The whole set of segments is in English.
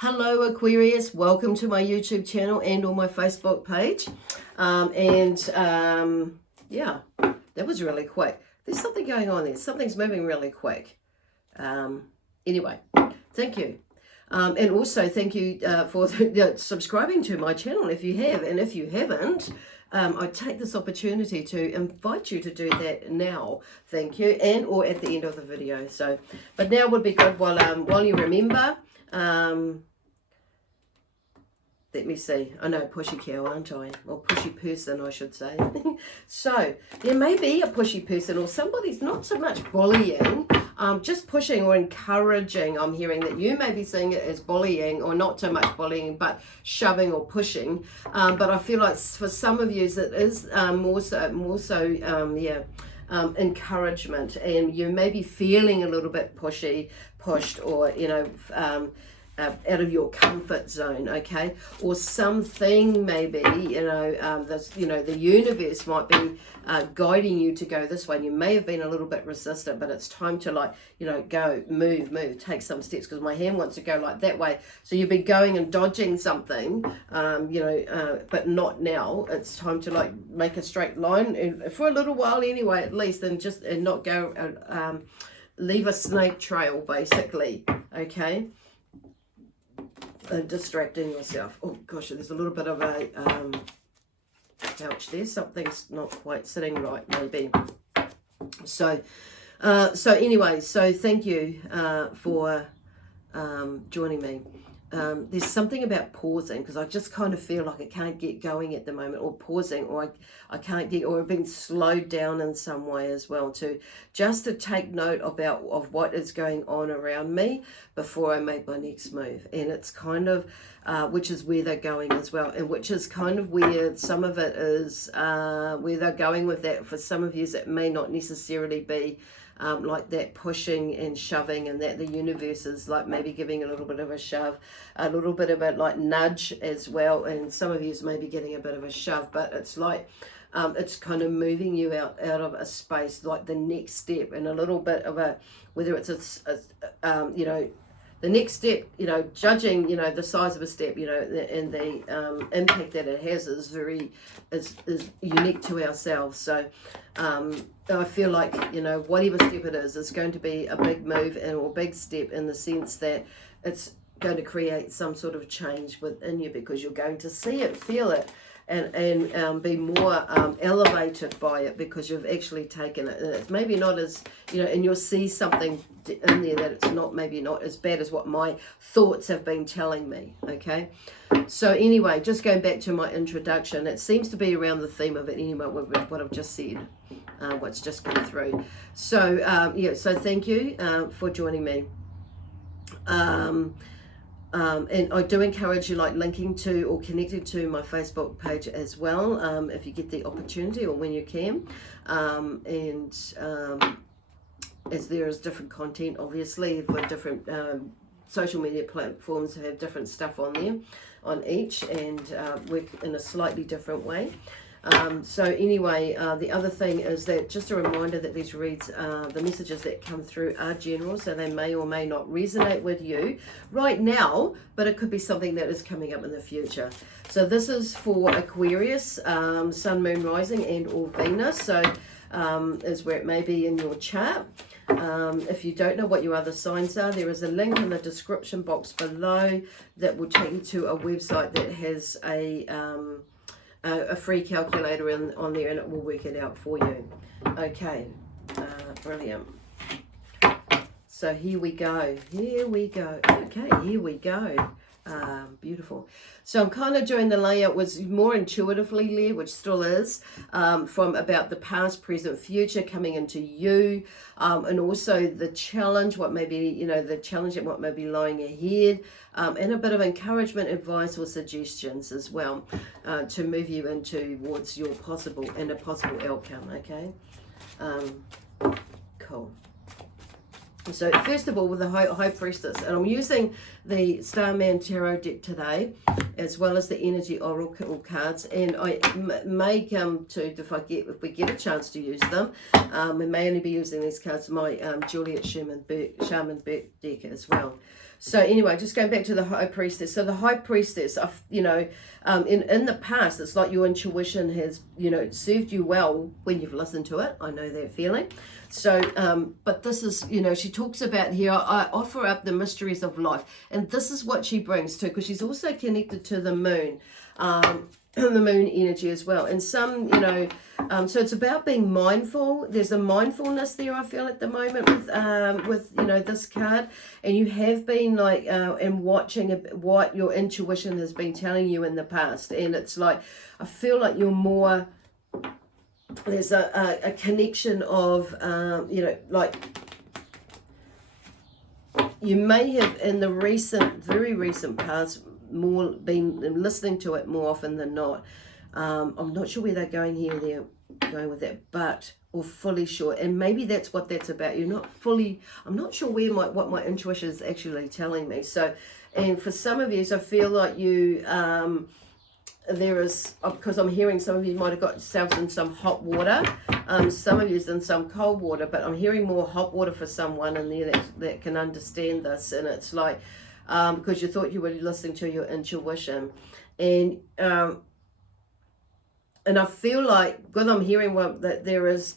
Hello Aquarius, welcome to my YouTube channel and on my Facebook page. Yeah, that was really quick. There's something going on there. Something's moving really quick. Anyway, thank you. And also thank you for subscribing to my channel if you have. And if you haven't, I take this opportunity to invite you to do that now. Thank you. And or at the end of the video. So, but now would be good while you remember. Let me see. I know, pushy cow, aren't I? Or pushy person, I should say. So, there may be a pushy person or somebody's not so much bullying, just pushing or encouraging. I'm hearing that you may be seeing it as bullying or not so much bullying, but shoving or pushing. But I feel like for some of you, it is more so, encouragement, and you may be feeling a little bit pushed, or out of your comfort zone, okay, or something maybe, the universe might be guiding you to go this way. And you may have been a little bit resistant, but it's time to go, move, take some steps, because my hand wants to go like that way. So you've been going and dodging something, but not now. It's time to make a straight line, and for a little while anyway, at least, and not go, leave a snake trail basically, okay. Distracting yourself. Oh gosh, there's a little bit of a ouch there. Something's not quite sitting right, maybe. So anyway, so thank you for joining me. There's something about pausing, because I just kind of feel like I can't get going at the moment, or pausing, or I can't get, or I've been slowed down in some way as well, to take note of what is going on around me before I make my next move. And it's kind of which is where they're going as well, and which is kind of where some of it is where they're going with that. For some of you, it may not necessarily be like that pushing and shoving, and that the universe is maybe giving a little bit of a shove, a little bit of a nudge as well. And some of you may be getting a bit of a shove, but it's it's kind of moving you out of a space, like the next step, and a little bit of whether it's the next step, judging, the size of a step, and the impact that it has is unique to ourselves. So I feel like, whatever step it is, it's going to be a big move or a big step, in the sense that it's going to create some sort of change within you, because you're going to see it, feel it, and be more elevated by it, because you've actually taken it. And it's maybe not as, and you'll see something in there that it's maybe not as bad as what my thoughts have been telling me, okay? So anyway, just going back to my introduction, it seems to be around the theme of it anyway, what I've just said, what's just come through. So, so thank you for joining me. And I do encourage you, linking to or connecting to my Facebook page as well, if you get the opportunity or when you can. As there is different content, obviously, for different social media platforms have different stuff on there, on each, and work in a slightly different way. So anyway, the other thing is that, just a reminder that these reads, the messages that come through are general, so they may or may not resonate with you right now, but it could be something that is coming up in the future. So this is for Aquarius, Sun, Moon, Rising, and or Venus. So is where it may be in your chart. If you don't know what your other signs are, there is a link in the description box below that will take you to a website that has a free calculator on there, and it will work it out for you. Okay, brilliant. So here we go. Okay, here we go. Beautiful. So I'm kind of doing the layout was more intuitively led, which still is, from about the past, present, future coming into you, and also the challenge, what may be, the challenge and what may be lying ahead, and a bit of encouragement, advice, or suggestions as well, to move you towards your possible outcome. Okay, cool. So first of all, with the High Priestess, and I'm using the Starman Tarot deck today, as well as the Energy Oracle cards, and I may come to, if we get a chance to use them, we may only be using these cards, my Juliet Shaman Burke deck as well. So anyway, just going back to the High Priestess. So the High Priestess, you know, in the past, it's like your intuition has, you know, served you well when you've listened to it. I know that feeling. So, but this is, you know, she talks about here, I offer up the mysteries of life. And this is what she brings too, because she's also connected to the moon. The moon energy as well, and some, you know, so it's about being mindful. There's a mindfulness there, I feel, at the moment with you know, this card, and you have been like and watching what your intuition has been telling you in the past, and it's like I feel like you're more, there's a connection of you know, like you may have in the very recent past more been listening to it more often than not. I'm not sure where they're going here, they're going with that, but or fully sure, and maybe that's what that's about. You're not fully, I'm not sure where what my intuition is actually telling me. So, and for some of you, I feel like you there is, because I'm hearing some of you might have got yourselves in some hot water, some of you in some cold water, but I'm hearing more hot water for someone in there that can understand this. And it's like because you thought you were listening to your intuition, and I feel like, because I'm hearing that there is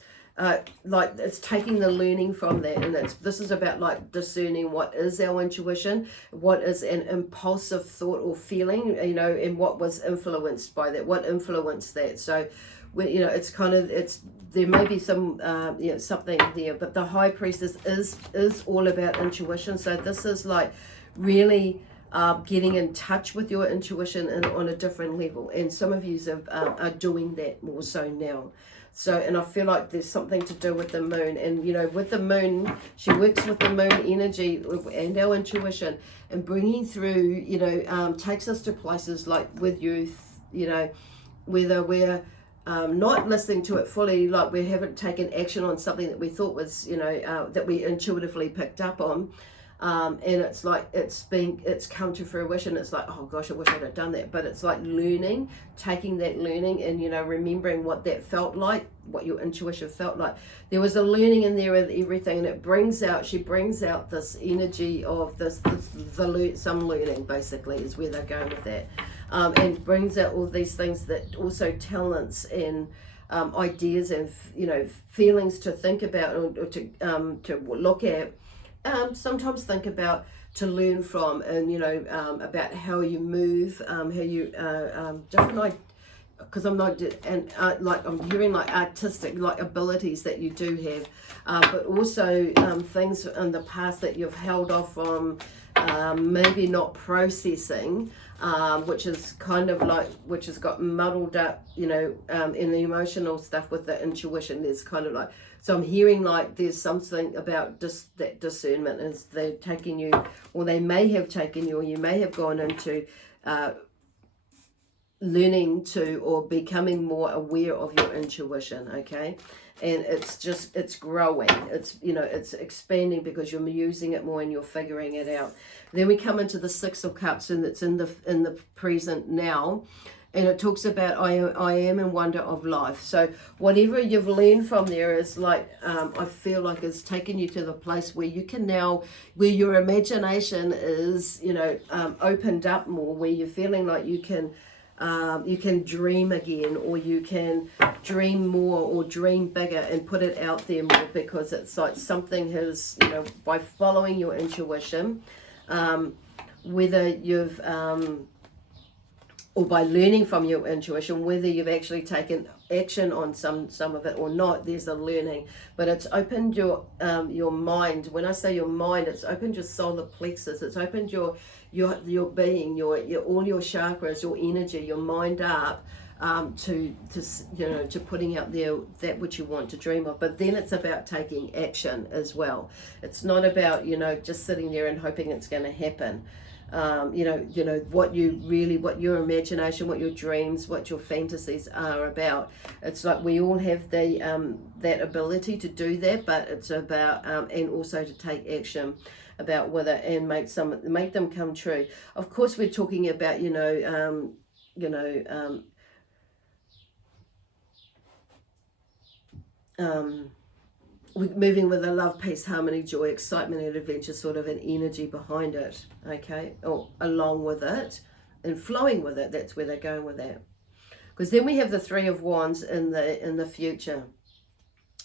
like it's taking the learning from that, and this is about like discerning what is our intuition, what is an impulsive thought or feeling, you know, and what was influenced by that, what influenced that. So you know, it's kind of, there may be some you know, something there, but the High Priestess is all about intuition. So this is like really getting in touch with your intuition and on a different level, and some of you are doing that more so now. So, and I feel like there's something to do with the moon, and you know, with the moon, she works with the moon energy and our intuition, and bringing through, you know, takes us to places like with youth, you know, whether we're not listening to it fully, like we haven't taken action on something that we thought was, you know, that we intuitively picked up on. And it's like it's come to fruition. It's like, oh gosh, I wish I'd have done that. But it's like learning, taking that learning and, you know, remembering what that felt like, what your intuition felt like. There was a learning in there with everything, and she brings out this energy of some learning, basically, is where they're going with that. And brings out all these things, that also talents and ideas and, you know, feelings to think about, or to look at. Sometimes think about, to learn from, and you know, about how you move, how you different, because I'm not, and like I'm hearing like artistic like abilities that you do have, but also things in the past that you've held off from, maybe not processing, which is kind of like, which has got muddled up, you know, in the emotional stuff with the intuition. There's kind of like, so I'm hearing like there's something about just that discernment, is they're taking you, or they may have taken you, or you may have gone into learning to, or becoming more aware of your intuition, okay? And it's growing, it's, you know, it's expanding because you're using it more and you're figuring it out. Then we come into the Six of Cups, and it's in the present now, and it talks about I am in wonder of life. So whatever you've learned from there is like, I feel like it's taken you to the place where you can now, where your imagination is, you know, opened up more, where you're feeling like you can dream again, or you can dream more or dream bigger and put it out there more, because it's like something has, you know, by following your intuition, whether you've or by learning from your intuition, whether you've actually taken action on some of it or not, there's a learning. But it's opened your mind. When I say your mind, it's opened your solar plexus. It's opened your being, your all your chakras, your energy, your mind up, to you know, to putting out there that which you want to dream of. But then it's about taking action as well. It's not about, you know, just sitting there and hoping it's going to happen. You know what your imagination, what your dreams, what your fantasies are about. It's like we all have the that ability to do that, but it's about and also to take action about whether, and make them come true. Of course, we're talking about, moving with a love, peace, harmony, joy, excitement, and adventure sort of an energy behind it, okay, or along with it and flowing with it. That's where they're going with that. Because then we have the Three of Wands in the future,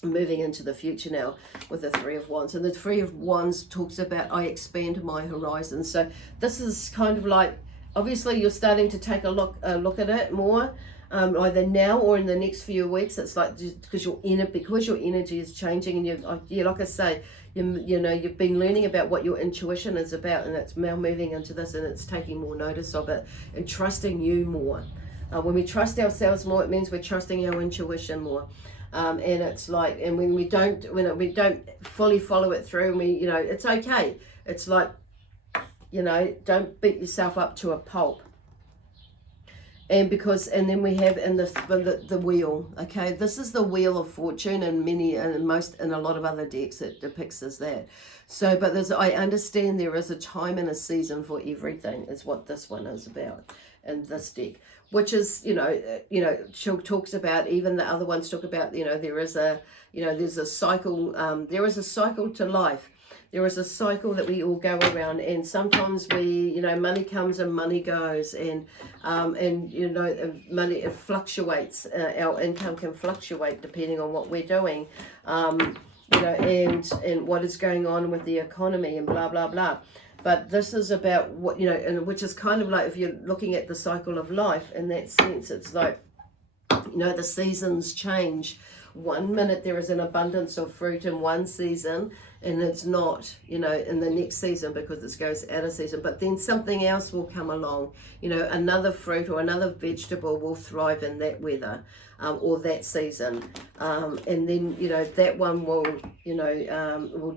moving into the future now with the Three of Wands. And the Three of Wands talks about I expand my horizons. So this is kind of like, obviously you're starting to take a look at it more, either now or in the next few weeks. It's like because your energy is changing, and you like I say, you know, you've been learning about what your intuition is about, and it's now moving into this, and it's taking more notice of it and trusting you more. When we trust ourselves more, it means we're trusting our intuition more. And it's like, and when we don't fully follow it through, and we, you know, it's okay. It's like, you know, don't beat yourself up to a pulp. And then we have in the wheel, okay, this is the Wheel of Fortune, and a lot of other decks it depicts as that. So, but I understand there is a time and a season for everything, is what this one is about in this deck. Which is, she talks about, even the other ones talk about, there's a cycle, there is a cycle to life. There is a cycle that we all go around, and sometimes money comes and money goes, and money, it fluctuates. Our income can fluctuate depending on what we're doing, and what is going on with the economy and blah, blah, blah. But this is about what, and which is kind of like, if you're looking at the cycle of life in that sense, it's like, the seasons change. 1 minute there is an abundance of fruit in one season, and it's not, in the next season, because it goes out of season. But then something else will come along, another fruit or another vegetable will thrive in that weather, or that season. And then, that one will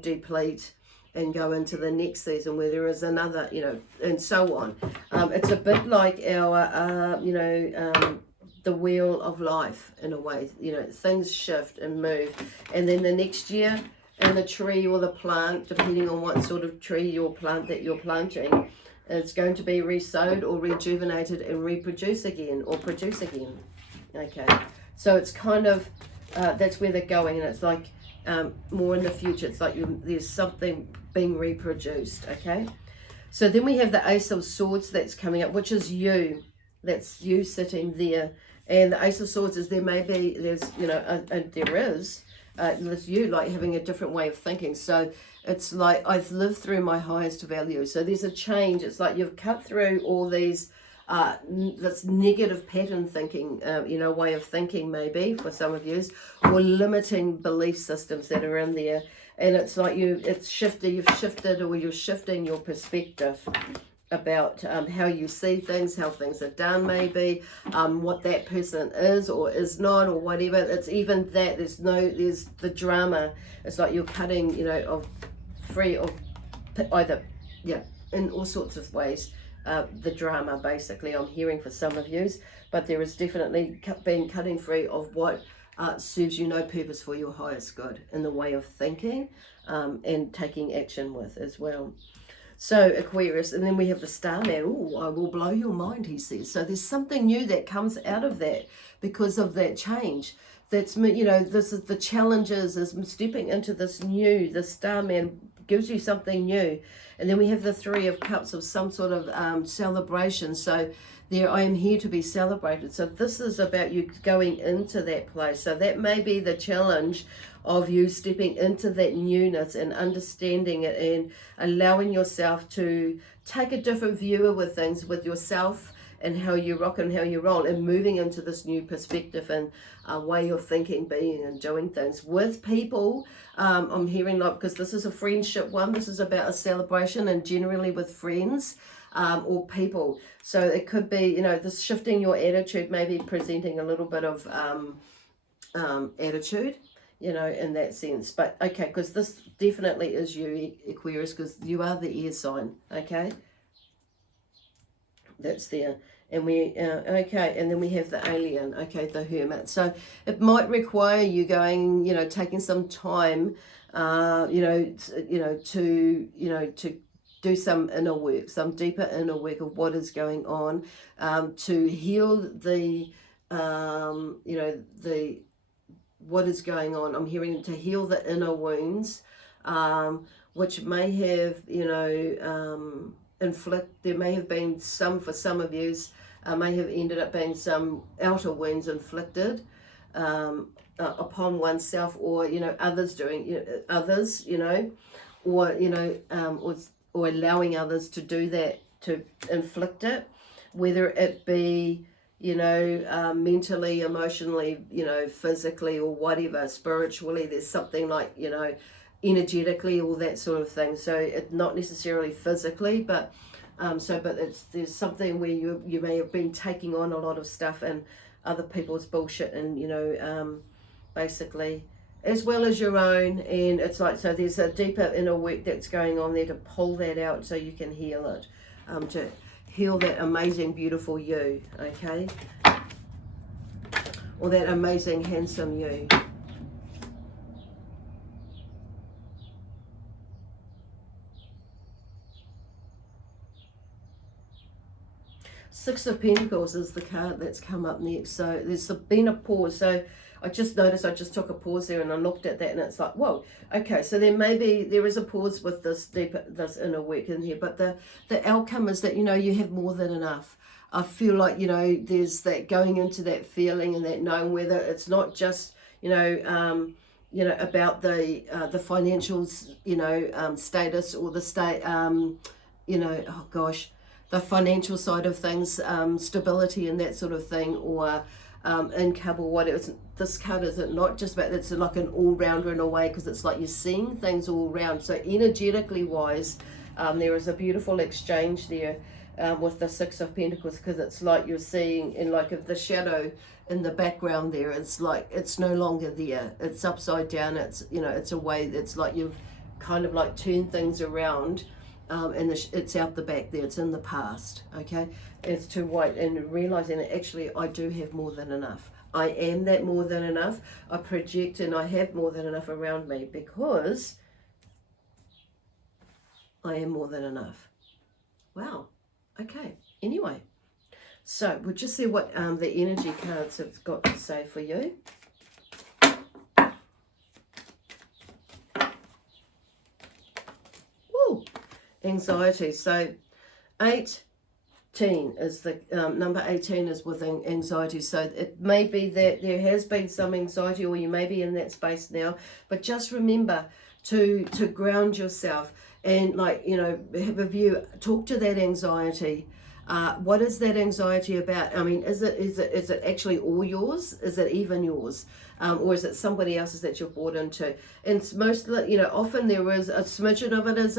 deplete and go into the next season where there is another, and so on. It's a bit like our, the wheel of life in a way. Things shift and move, and then the next year, and the tree or the plant, depending on what sort of tree or plant that you're planting, it's going to be resowed or rejuvenated and reproduce again or produce again. Okay, so it's kind of that's where they're going, and it's like more in the future. It's like there's something being reproduced. Okay, so then we have the Ace of Swords that's coming up, which is you. That's you sitting there, and the Ace of Swords is there's you like having a different way of thinking. So it's like, I've lived through my highest value. So there's a change. It's like you've cut through all these this negative pattern thinking, way of thinking, maybe for some of you, or limiting belief systems that are in there. And it's like you've shifted or you're shifting your perspective about how you see things, how things are done, maybe what that person is or is not, or whatever. It's even that there's the drama. It's like you're cutting, free of either, in all sorts of ways. The drama, basically, I'm hearing for some of you, but there is definitely being cutting free of what serves you no purpose for your highest good in the way of thinking and taking action with as well. So Aquarius, and then we have the Starman. Oh, I will blow your mind, he says. So there's something new that comes out of that because of that change. That's, this is the challenges, is stepping into this new. The Starman gives you something new. And then we have the Three of Cups of some sort of celebration. So there, I am here to be celebrated. So this is about you going into that place. So that may be the challenge of you stepping into that newness and understanding it and allowing yourself to take a different view with things, with yourself and how you rock and how you roll, and moving into this new perspective and way of thinking, being and doing things with people. I'm hearing, like, because this is a friendship one, this is about a celebration, and generally with friends or people. So it could be, this shifting your attitude, maybe presenting a little bit of attitude, in that sense. But okay, because this definitely is you, Aquarius, because you are the air sign. Okay, that's there. And we okay, and then we have the alien. Okay, the Hermit. So it might require you going, taking some time, to do some inner work, some deeper inner work of what is going on, to heal the what is going on. I'm hearing to heal the inner wounds, which may have, you know, there may have been some, for some of you, may have ended up being some outer wounds inflicted upon oneself, or, you know, others doing, you know, or, you know, or allowing others to do that, to inflict it, whether it be, you know, mentally, emotionally, you know, physically, or whatever, spiritually. There's something like, you know, energetically, all that sort of thing. So it's not necessarily physically, but there's something where you may have been taking on a lot of stuff and other people's bullshit, and, you know, basically, as well as your own. And it's like, so there's a deeper inner work that's going on there to pull that out so you can heal it, to heal that amazing, beautiful you, okay? Or that amazing, handsome you. Six of Pentacles is the card that's come up next. So there's been a pause. So I just noticed, I just took a pause there and I looked at that, and it's like, whoa, okay, so there is a pause with this inner work in here, but the outcome is that, you know, you have more than enough. I feel like, you know, there's that going into that feeling and that knowing whether it's not just, you know, about the financials, you know, status, or the state, you know, oh gosh, the financial side of things, stability and that sort of thing, or income, or whatever. This card is not just about, it's like an all-rounder in a way, because it's like you're seeing things all round. So energetically wise, there is a beautiful exchange there with the Six of Pentacles, because it's like you're seeing, in like, if the shadow in the background there, it's like it's no longer there, it's upside down, it's, you know, it's a way, it's like you've kind of like turned things around. And it's out the back there, it's in the past, okay? It's to wait and realizing that actually I do have more than enough. I am that more than enough. I project and I have more than enough around me, because I am more than enough. Wow, okay, anyway. So we'll just see what the energy cards have got to say for you. Anxiety. So 18 is the number 18 is with anxiety. So it may be that there has been some anxiety, or you may be in that space now, but just remember to ground yourself and, like, you know, have a view, talk to that anxiety. What is that anxiety about? I mean, is it actually all yours? Is it even yours? Or is it somebody else's that you're bought into? And it's mostly, you know, often there is a smidgen of it is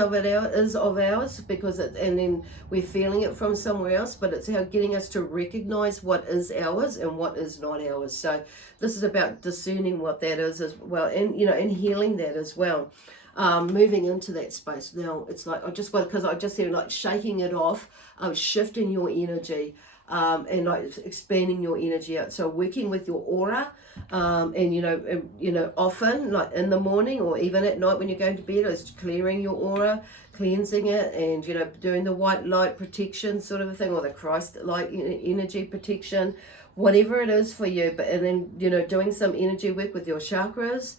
of ours, because and then we're feeling it from somewhere else, but it's how getting us to recognize what is ours and what is not ours. So this is about discerning what that is as well, and, you know, and healing that as well. Moving into that space now, it's like because I just hear like shaking it off, shifting your energy, and like expanding your energy out. So working with your aura, and you know, often like in the morning or even at night when you're going to bed, is clearing your aura, cleansing it, and, you know, doing the white light protection sort of a thing, or the Christ light energy protection, whatever it is for you. But and then, you know, doing some energy work with your chakras.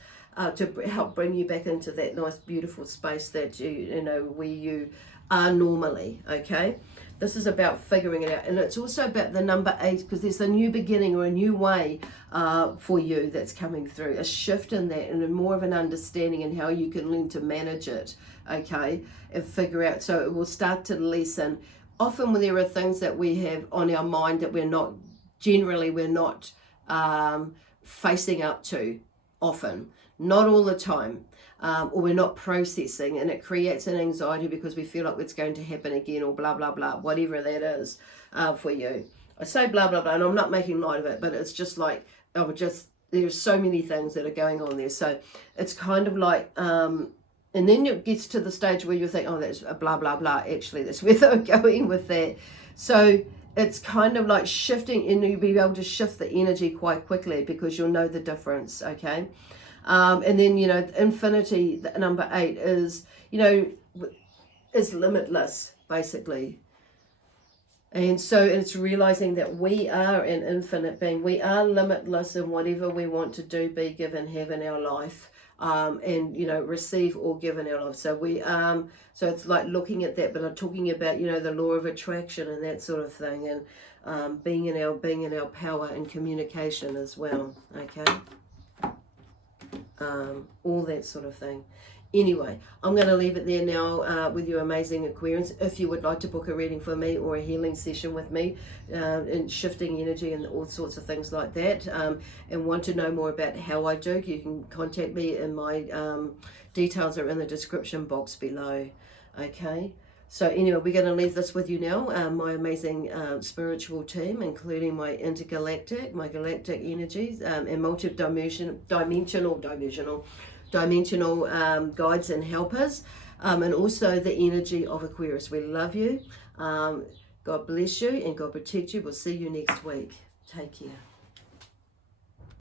To help bring you back into that nice, beautiful space that you know, where you are normally, okay? This is about figuring it out. And it's also about the number 8, because there's a new beginning or a new way for you that's coming through, a shift in that, and more of an understanding in how you can learn to manage it, okay? And figure out, so it will start to lessen. Often when there are things that we have on our mind that we're not facing up to often. Not all the time, or we're not processing, and it creates an anxiety because we feel like it's going to happen again, or blah, blah, blah, whatever that is for you. I say blah, blah, blah, and I'm not making light of it, but it's just like, there's so many things that are going on there. So it's kind of like, and then it gets to the stage where you think, oh, that's a blah, blah, blah. Actually, that's where they're going with that. So it's kind of like shifting, and you'll be able to shift the energy quite quickly because you'll know the difference, okay? And then, you know, infinity, the number 8 is, you know, is limitless, basically. And so it's realizing that we are an infinite being. We are limitless in whatever we want to do, be, give, and have in our life. And, you know, receive or give in our life. So so it's like looking at that, but I'm talking about, you know, the law of attraction and that sort of thing, and being in our power and communication as well. Okay. All that sort of thing. Anyway, I'm going to leave it there now with you amazing Aquarians. If you would like to book a reading for me or a healing session with me in shifting energy and all sorts of things like that, and want to know more about how I do, you can contact me, and my details are in the description box below. Okay. So anyway, we're going to leave this with you now. My amazing spiritual team, including my galactic energies, and dimensional guides and helpers, and also the energy of Aquarius. We love you. God bless you and God protect you. We'll see you next week. Take care.